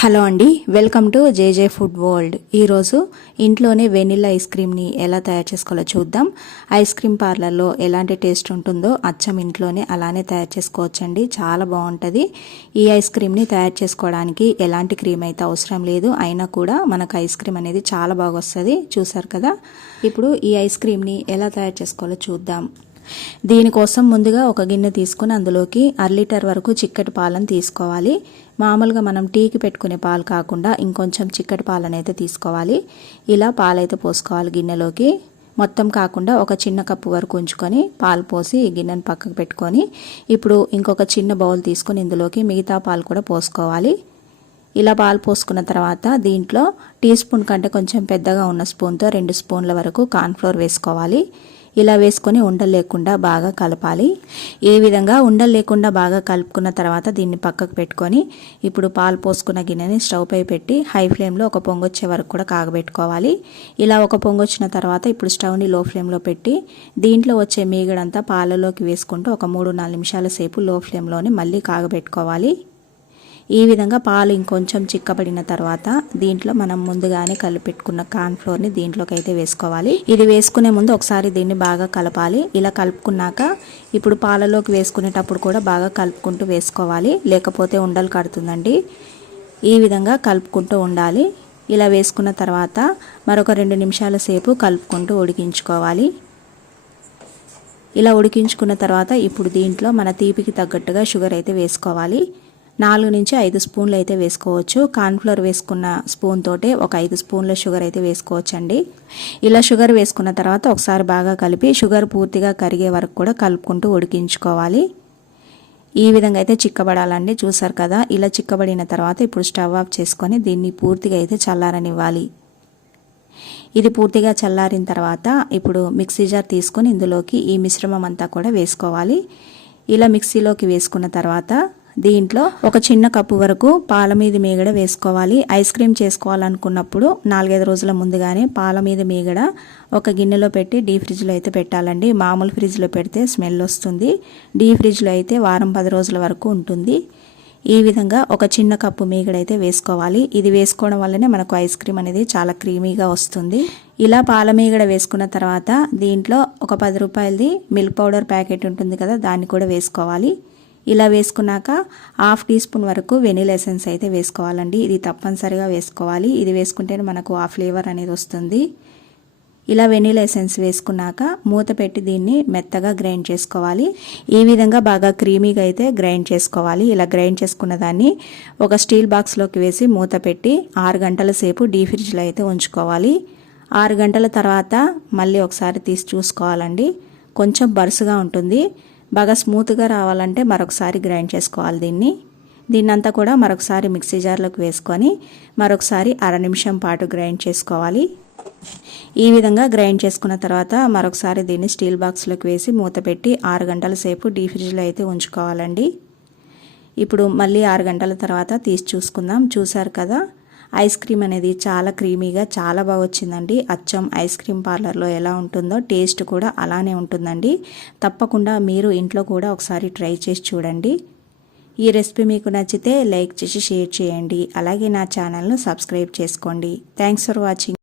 Hello అండి, welcome to JJ food world. ఈరోజు ఇంట్లోనే వెనిల్లా ఐస్ క్రీమ్ని ఎలా తయారు చేసుకోవాలో చూద్దాం. ఐస్ క్రీమ్ పార్లర్లో ఎలాంటి టేస్ట్ ఉంటుందో అచ్చం ఇంట్లోనే అలానే తయారు చేసుకోవచ్చండి. చాలా బాగుంటుంది. ఈ ఐస్ క్రీమ్ని తయారు చేసుకోవడానికి ఎలాంటి క్రీమ్ అయితే అవసరం లేదు, అయినా కూడా మనకు ఐస్ క్రీమ్ అనేది చాలా బాగా వస్తుంది. చూసారు కదా. ఇప్పుడు ఈ ఐస్ క్రీమ్ని ఎలా తయారు చేసుకోవాలో చూద్దాం. దీనికోసం ముందుగా ఒక గిన్నె తీసుకుని అందులోకి 1/2 లీటర్ వరకు చిక్కటి పాలను తీసుకోవాలి. మామూలుగా మనం టీకి పెట్టుకునే పాలు కాకుండా ఇంకొంచెం చిక్కటి పాలను అయితే తీసుకోవాలి. ఇలా పాలైతే పోసుకోవాలి గిన్నెలోకి. మొత్తం కాకుండా ఒక చిన్న కప్పు వరకు ఉంచుకొని పాలు పోసి ఈ గిన్నెను పక్కకు పెట్టుకొని ఇప్పుడు ఇంకొక చిన్న బౌల్ తీసుకొని ఇందులోకి మిగతా పాలు కూడా పోసుకోవాలి. ఇలా పాలు పోసుకున్న తర్వాత దీంట్లో టీ స్పూన్ కంటే కొంచెం పెద్దగా ఉన్న స్పూన్తో 2 స్పూన్ల వరకు కార్న్ఫ్లోర్ వేసుకోవాలి. ఇలా వేసుకొని ఉండలు లేకుండా బాగా కలపాలి. ఈ విధంగా ఉండలు లేకుండా బాగా కలుపుకున్న తర్వాత దీన్ని పక్కకు పెట్టుకొని ఇప్పుడు పాలు పోసుకున్న గిన్నెని స్టవ్ పై పెట్టి హై ఫ్లేమ్లో ఒక పొంగొచ్చే వరకు కూడా కాగబెట్టుకోవాలి. ఇలా ఒక పొంగొచ్చిన తర్వాత ఇప్పుడు స్టవ్ని లో ఫ్లేమ్లో పెట్టి దీంట్లో వచ్చే మీగడంతా పాలలోకి వేసుకుంటూ ఒక 3-4 నిమిషాల సేపు లో ఫ్లేమ్లోనే మళ్ళీ కాగబెట్టుకోవాలి. ఈ విధంగా పాలు ఇంకొంచెం చిక్కబడిన తర్వాత దీంట్లో మనం ముందుగానే కలిపెట్టుకున్న కార్న్ఫ్లోర్ని దీంట్లోకి అయితే వేసుకోవాలి. ఇది వేసుకునే ముందు ఒకసారి దీన్ని బాగా కలపాలి. ఇలా కలుపుకున్నాక ఇప్పుడు పాలలోకి వేసుకునేటప్పుడు కూడా బాగా కలుపుకుంటూ వేసుకోవాలి, లేకపోతే ఉండలు కడుతుందండి. ఈ విధంగా కలుపుకుంటూ ఉండాలి. ఇలా వేసుకున్న తర్వాత మరొక 2 నిమిషాల సేపు కలుపుకుంటూ ఉడికించుకోవాలి. ఇలా ఉడికించుకున్న తర్వాత ఇప్పుడు దీంట్లో మన తీపికి తగ్గట్టుగా షుగర్ అయితే వేసుకోవాలి. 4 నుంచి 5 స్పూన్లు అయితే వేసుకోవచ్చు. కార్న్ఫ్లోర్ వేసుకున్న స్పూన్ తోటే ఒక 5 స్పూన్ల షుగర్ అయితే వేసుకోవచ్చండి. ఇలా షుగర్ వేసుకున్న తర్వాత ఒకసారి బాగా కలిపి షుగర్ పూర్తిగా కరిగే వరకు కూడా కలుపుకుంటూ ఉడికించుకోవాలి. ఈ విధంగా అయితే చిక్కబడాలండి. చూసారు కదా. ఇలా చిక్కబడిన తర్వాత ఇప్పుడు స్టవ్ ఆఫ్ చేసుకొని దీన్ని పూర్తిగా అయితే చల్లారనివ్వాలి. ఇది పూర్తిగా చల్లారిన తర్వాత ఇప్పుడు మిక్సీ జార్ తీసుకొని ఇందులోకి ఈ మిశ్రమం అంతా కూడా వేసుకోవాలి. ఇలా మిక్సీలోకి వేసుకున్న తర్వాత దీంట్లో ఒక చిన్న కప్పు వరకు పాల మీద మీగడ వేసుకోవాలి. ఐస్ క్రీమ్ చేసుకోవాలనుకున్నప్పుడు 4-5 రోజుల ముందుగానే పాల మీద మీగడ ఒక గిన్నెలో పెట్టి డీ ఫ్రిడ్జ్లో అయితే పెట్టాలండి. మామూలు ఫ్రిడ్జ్లో పెడితే స్మెల్ వస్తుంది. డీ ఫ్రిడ్జ్లో అయితే 1-10 రోజుల వరకు ఉంటుంది. ఈ విధంగా ఒక చిన్న కప్పు మీగడ అయితే వేసుకోవాలి. ఇది వేసుకోవడం వల్లనే మనకు ఐస్ క్రీమ్ అనేది చాలా క్రీమీగా వస్తుంది. ఇలా పాల మీగడ వేసుకున్న తర్వాత దీంట్లో ఒక 10 రూపాయలది మిల్క్ పౌడర్ ప్యాకెట్ ఉంటుంది కదా, దాన్ని కూడా వేసుకోవాలి. ఇలా వేసుకున్నాక 1/2 టీ స్పూన్ వరకు వెనిలా ఎసెన్స్ అయితే వేసుకోవాలండి. ఇది తప్పనిసరిగా వేసుకోవాలి. ఇది వేసుకుంటేనే మనకు ఆ ఫ్లేవర్ అనేది వస్తుంది. ఇలా వెనిలా ఎసెన్స్ వేసుకున్నాక మూత పెట్టి దీన్ని మెత్తగా గ్రైండ్ చేసుకోవాలి. ఈ విధంగా బాగా క్రీమీగా అయితే గ్రైండ్ చేసుకోవాలి. ఇలా గ్రైండ్ చేసుకున్న దాన్ని ఒక స్టీల్ బాక్స్లోకి వేసి మూత పెట్టి 6 గంటల సేపు డీ ఫ్రిడ్జ్లో అయితే ఉంచుకోవాలి. 6 గంటల తర్వాత మళ్ళీ ఒకసారి తీసి చూసుకోవాలండి. కొంచెం బరుసుగా ఉంటుంది. బాగా స్మూత్గా రావాలంటే మరొకసారి గ్రైండ్ చేసుకోవాలి. దీన్నంతా కూడా మరొకసారి మిక్సీ జార్లోకి వేసుకొని మరొకసారి 1/2 నిమిషం పాటు గ్రైండ్ చేసుకోవాలి. ఈ విధంగా గ్రైండ్ చేసుకున్న తర్వాత మరొకసారి దీన్ని స్టీల్ బాక్స్లోకి వేసి మూత పెట్టి 6 గంటల సేపు డీ ఫ్రిడ్జ్లో అయితే ఉంచుకోవాలండి. ఇప్పుడు మళ్ళీ 6 గంటల తర్వాత తీసి చూసుకుందాం. చూసారు కదా. ఐస్ క్రీమ్ అనేది చాలా క్రీమీగా చాలా బాగా వచ్చిందండి. అచ్చం ఐస్ క్రీమ్ పార్లర్లో ఎలా ఉంటుందో టేస్ట్ కూడా అలానే ఉంటుందండి. తప్పకుండా మీరు ఇంట్లో కూడా ఒకసారి ట్రై చేసి చూడండి. ఈ రెసిపీ మీకు నచ్చితే లైక్ చేసి షేర్ చేయండి. అలాగే నా ఛానల్ను సబ్స్క్రైబ్ చేసుకోండి. Thanks for watching.